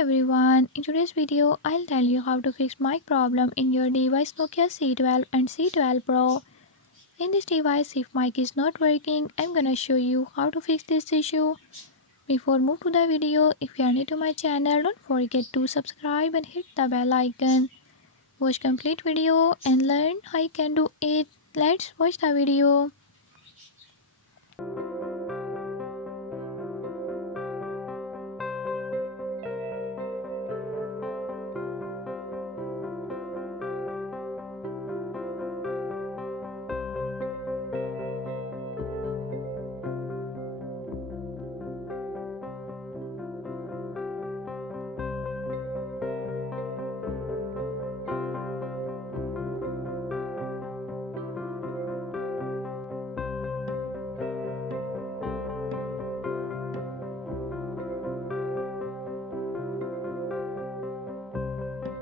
everyone, in today's video I'll tell you how to fix mic problem in your device Nokia C12 and C12 Pro. In this device, if mic is not working, I'm gonna show you how to fix this issue. Before move to the video, if you are new to my channel, don't forget to subscribe and hit the bell icon. Watch complete video and learn how you can do it. Let's watch the video.